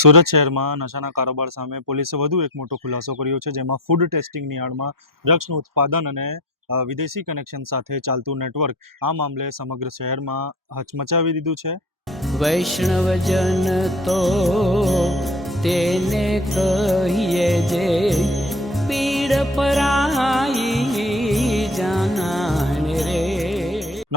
સુરત શહેરમાં નશાના કારોબાર સામે પોલીસે વધુ એક મોટો ખુલાસો કર્યો છે, જેમાં ફૂડ ટેસ્ટિંગની આડમાં ડ્રગ્સનું ઉત્પાદન અને વિદેશી કનેક્શન સાથે ચાલતું નેટવર્ક આ મામલે સમગ્ર શહેરમાં હચમચાવી દીધું છે. વૈષ્ણવજન તો તેને કહીએ જે પીડ પરાઈ જાનાને રે.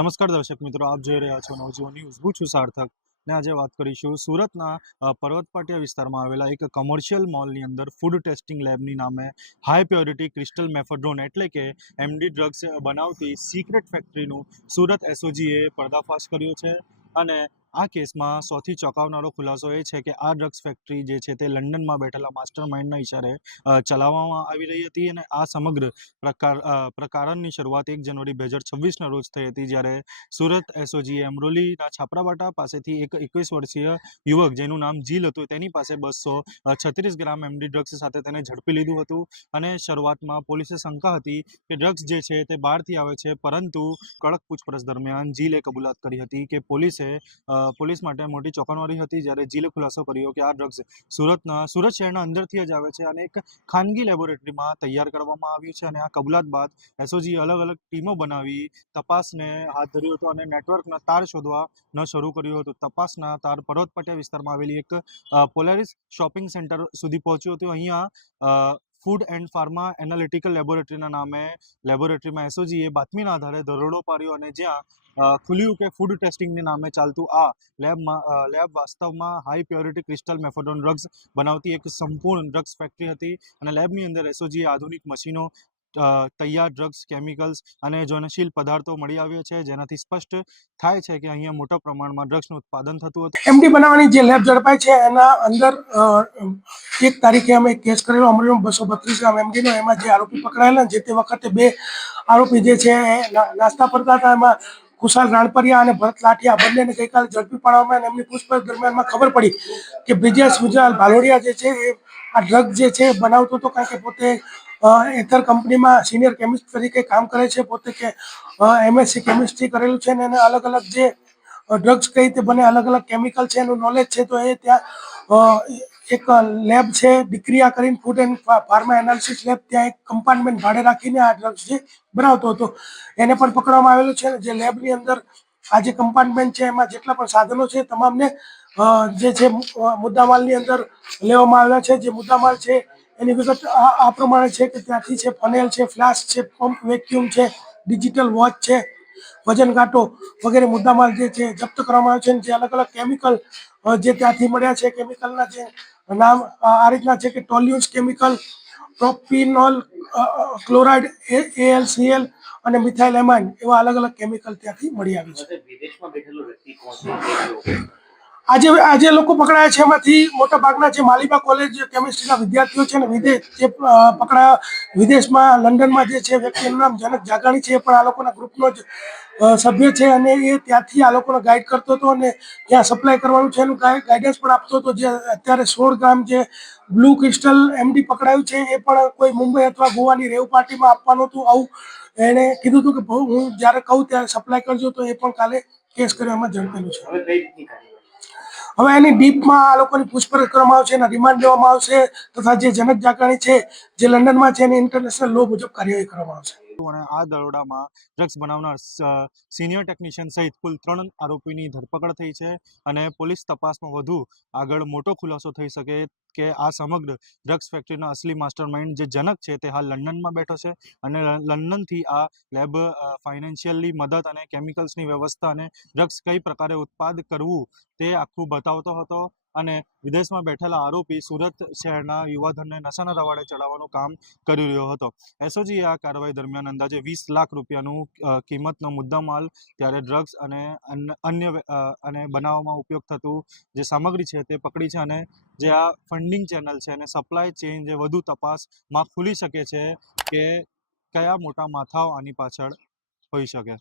નમસ્કાર દર્શક મિત્રો, આપ જોઈ રહ્યા છો નવજીવન ન્યૂઝ. હું છું સાર્થક ને આજે વાત કરીશું સુરતના પર્વત પાટિયા વિસ્તારમાં આવેલા એક કમર્શિયલ મોલની અંદર ફૂડ ટેસ્ટિંગ લેબની નામે હાઈ પ્યોરિટી ક્રિસ્ટલ મેફેડ્રોન એટલે કે એમડી ડ્રગ્સ બનાવતી સિક્રેટ ફેક્ટરીનું સુરત એસઓજીએ પર્દાફાશ કર્યો છે. અને આ કેસમાં સૌથી ચોંકાવનારો ખુલાસો એ છે કે આ ડ્રગ્સ ફેક્ટરી જે છે તે લંડનમાં બેઠેલા માસ્ટર માઇન્ડના ઇશારે ચલાવવામાં આવી રહી હતી. અને આ સમગ્ર પ્રકારની શરૂઆત 1 જાન્યુઆરી 2026ના રોજ થઈ હતી, જ્યારે સુરત એસઓજીએ અમરોલીના છાપરાબાટા પાસેથી એક 21 વર્ષીય યુવક જેનું નામ જીલ હતું તેની પાસે 236 ગ્રામ એમડી ડ્રગ્સ સાથે તેને ઝડપી લીધું હતું. અને શરૂઆતમાં પોલીસે શંકા હતી કે ડ્રગ્સ જે છે તે બહારથી આવે છે, પરંતુ કડક પૂછપરછ દરમિયાન જીલે કબૂલાત કરી હતી કે પોલીસ માટે મોટી ચોંકાવનારી હતી, જ્યારે જીલે ખુલાસો કર્યો કે આ ડ્રગ્સ સુરત શહેરના અંદરથી જ આવે છે અને એક ખાનગી લેબોરેટરીમાં તૈયાર કરવામાં આવ્યું છે. અને આ કબૂલાત બાદ એસઓજીએ અલગ અલગ ટીમો બનાવી તપાસને હાથ ધર્યો હતો અને નેટવર્કના તાર શોધવા શરૂ કર્યું હતું. તપાસના તાર પર્વત પાટિયા વિસ્તારમાં આવેલી એક પોલારિસ શોપિંગ સેન્ટર સુધી પહોંચ્યું હતું. અહીંયા ફૂડ એન્ડ ફાર્મા એનાલિટિકલ લેબોરેટરીના નામે લેબોરેટરીમાં એસઓજીએ બાતમીના આધારે દરોડો પાડ્યો અને જ્યાં ખુલ્યું કે ફૂડ ટેસ્ટિંગના નામે ચાલતું આ લેબ વાસ્તવમાં high purity crystal mephedrone drugs બનાવતી એક સંપૂર્ણ ડ્રગ્સ ફેક્ટરી હતી. અને લેબની અંદર એસઓજીએ આધુનિક મશીનો, તૈયાર ડ્રગ્સ, કેમિકલ્સ અને જ્વલનશીલ પદાર્થો મળી આવ્યા છે, જેનાથી સ્પષ્ટ થાય છે કે અહીંયા મોટા પ્રમાણમાં ડ્રગ્સનું ઉત્પાદન થતું હતું. એમડી બનાવવાની જે લેબ ઝડપાઈ છે એના અંદર 1 તારીખે અમે કેસ કરેલો અમરેલીમાં 232 ગ્રામ એમડીનો. એમાં જે આરોપી પકડાયેલા જે તે વખતે 2 આરોપી જે છે નાસ્તા પડતા હતા, એમાં કુશાલ રાણપરિયા અને ભરત લાઠિયા બંનેને ગઈકાલે ઝડપી પાડવામાં અને એમની પૂછપરછ દરમિયાનમાં ખબર પડી કે બ્રિજેશ ગુજરાલ ભાલોડિયા જે છે એ આ ડ્રગ જે છે બનાવતો હતો, કારણ કે પોતે એથર કંપનીમાં સિનિયર કેમિસ્ટ તરીકે કામ કરે છે, પોતે કે એમએસસી કેમિસ્ટ્રી કરેલું છે અને એને અલગ અલગ જે ડ્રગ્સ કઈ રીતે બને, અલગ અલગ કેમિકલ છે એનું નોલેજ છે. તો એ ત્યાં એક લેબ છે ડિક્રિયા કરીને, food and pharma analysis lab, ત્યાં એક કમ્પાર્ટમેન્ટ ભાડે રાખીને આ ડ્રગ્સ જે બનાવતો હતો એને પણ પકડવામાં આવેલો છે. જે લેબની અંદર આ જે કમ્પાર્ટમેન્ટ છે એમાં જેટલા પણ સાધનો છે તમામને જે છે મુદ્દામાલની અંદર લેવામાં આવેલા છે. જે મુદ્દામાલ છે એની વિગત આ પ્રમાણે છે કે ત્યાંથી છે ફનેલ છે, ફ્લાસ્ક છે, પંપ, વેક્યુમ છે, ડિજિટલ વોચ છે, વજન કાંટો વગેરે મુદ્દામાલ જે છે જપ્ત કરવામાં આવે છે. જે અલગ અલગ કેમિકલ જે ત્યાંથી મળ્યા છે, કેમિકલના જે નામ આ રીતના છે કે ટોલ્યુન્સ કેમિકલ, પ્રોપિનોલ ક્લોરાઇડ, AlCl અને મિથાઇલ એમાઇન એવા અલગ અલગ કેમિકલ ત્યાંથી મળી આવી છે. આજે લોકો પકડાયા છે એમાંથી મોટા ભાગના જે માલિબા કોલેજ કેમિસ્ટ્રીના વિદ્યાર્થીઓ છે અને જે પકડાયા વિદેશમાં લંડનમાં જે છે વ્યક્તિનું નામ જનક જાગાણી છે, એ પણ આ લોકોના ગ્રુપનો જ સભ્ય છે અને એ ત્યાંથી આ લોકોને ગાઈડ કરતો હતો અને ત્યાં સપ્લાય કરવાનું છે એનું ગાઈડન્સ પણ આપતો હતો. જે અત્યારે 16 ગ્રામ જે બ્લુ ક્રિસ્ટલ એમડી પકડાયું છે એ પણ કોઈ મુંબઈ અથવા ગોવાની રેવ પાર્ટીમાં આપવાનું હતું, આવું એણે કીધું હતું કે હું જ્યારે કહું ત્યારે સપ્લાય કરજો. તો એ પણ કાલે કેસ કરવામાં ઝડપેલું છે. હવે એની ડીપમાં આ લોકોની પૂછપરછ કરવામાં આવશે, એના રિમાન્ડ લેવામાં આવશે તથા જે જનક જાગાણી છે જે લંડનમાં છે એની ઇન્ટરનેશનલ લો મુજબ કાર્યવાહી કરવામાં આવશે. અને આ દરોડામાં ડ્રગ્સ બનાવનાર સિનિયર ટેકનિશિયન સહિત કુલ 3 આરોપીની ધરપકડ થઈ છે. અને પોલીસ તપાસમાં વધુ આગળ મોટો ખુલાસો થઈ શકે કે આ સમગ્ર ડ્રગ્સ ફેક્ટરીના અસલી માસ્ટર માઇન્ડ જે જનક છે તે હાલ લંડનમાં બેઠો છે અને લંડનથી આ લેબ ફાઇનાન્શિયલી મદદ અને કેમિકલ્સની વ્યવસ્થા અને ડ્રગ્સ કઈ પ્રકારે ઉત્પાદ કરવું તે આખું બતાવતો હતો. અને વિદેશમાં બેઠેલા આરોપી સુરત શહેરના યુવાધનને નશાના રવાડે ચડાવવાનું કામ કરી રહ્યો હતો. એસઓજીએ આ કાર્યવાહી દરમિયાન અંદાજે 20 લાખ રૂપિયાનું કિંમતનો મુદ્દામાલ, ત્યારે ડ્રગ્સ અને અન્ય અને બનાવવામાં ઉપયોગ થતું જે સામગ્રી છે તે પકડી છે. અને જે આ ફંડિંગ ચેનલ છે અને સપ્લાય ચેઇન જે વધુ તપાસમાં ખુલી શકે છે કે કયા મોટા માથાઓ આની પાછળ હોઈ શકે.